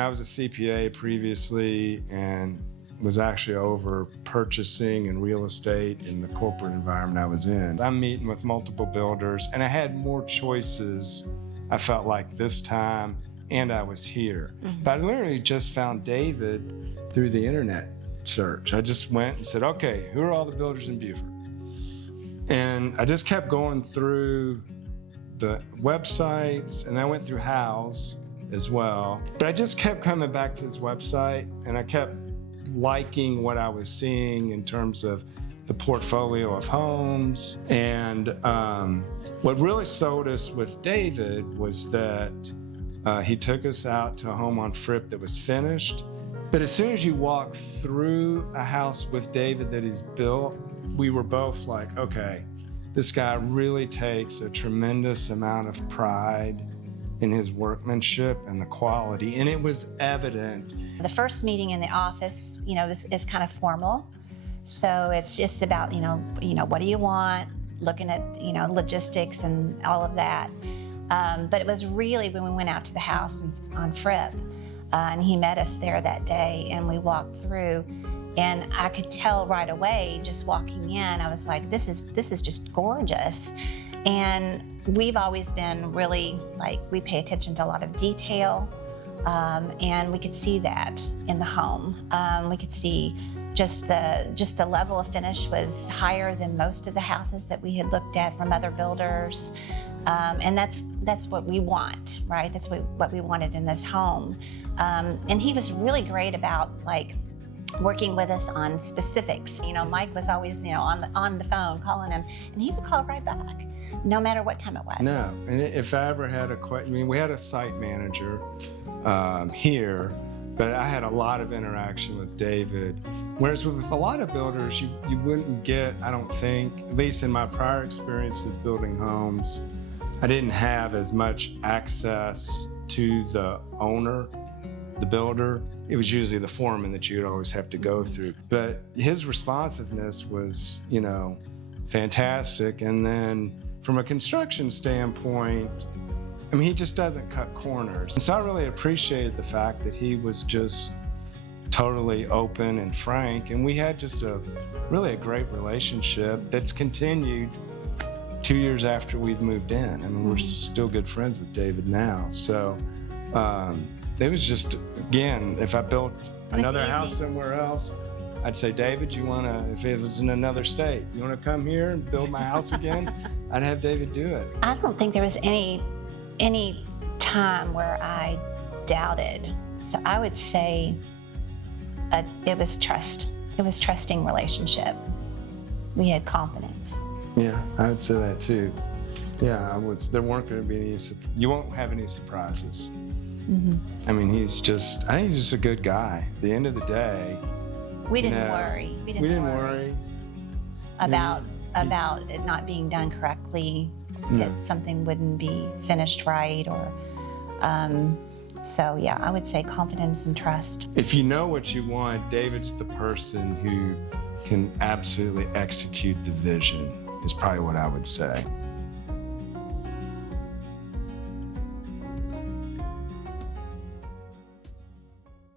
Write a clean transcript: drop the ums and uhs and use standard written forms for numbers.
I was a CPA previously and was actually over purchasing and real estate in the corporate environment I was in. I'm meeting with multiple builders, and I had more choices, I felt like, this time, and I was here. But I literally just found David through the internet search. I just went and said, okay, who are all the builders in Beaufort? And I just kept going through the websites, and I went through House as well. But I just kept coming back to his website, and I kept liking what I was seeing in terms of the portfolio of homes. And what really sold us with David was that he took us out to a home on Fripp that was finished. But as soon as you walk through a house with David that he's built, we were both like, okay, this guy really takes a tremendous amount of pride in his workmanship and the quality, and it was evident. The first meeting in the office, is kind of formal. So it's just about, what do you want, looking at, logistics and all of that. But it was really when we went out to the house on Fripp, and he met us there that day, and we walked through, and I could tell right away, just walking in, I was like, this is just gorgeous. And we've always been really, we pay attention to a lot of detail, and we could see that in the home. We could see just the level of finish was higher than most of the houses that we had looked at from other builders. And that's what we want, right? That's what we wanted in this home. And he was really great about working with us on specifics. Mike was always, on the phone calling him, and he would call right back, no matter what time it was. No, and if I ever had a question, we had a site manager here, but I had a lot of interaction with David. Whereas with a lot of builders, you wouldn't get, I don't think, at least in my prior experiences building homes, I didn't have as much access to the owner, the builder. It was usually the foreman that you'd always have to go through. But his responsiveness was, fantastic. And then from a construction standpoint, he just doesn't cut corners. And so I really appreciated the fact that he was just totally open and frank. And we had just really a great relationship that's continued 2 years after we've moved in. We're still good friends with David now. So it was just, again, if I built another house somewhere else, I'd say, David, if it was in another state, you want to come here and build my house again? I'd have David do it. I don't think there was any time where I doubted. So I would say it was trust. It was trusting relationship. We had confidence. Yeah, I would say that too. Yeah, there weren't going to be you won't have any surprises. I think he's just a good guy. At the end of the day, we didn't worry. We didn't worry about it not being done correctly. If something wouldn't be finished right, or so yeah, I would say confidence and trust. If you know what you want, David's the person who can absolutely execute the vision, is probably what I would say.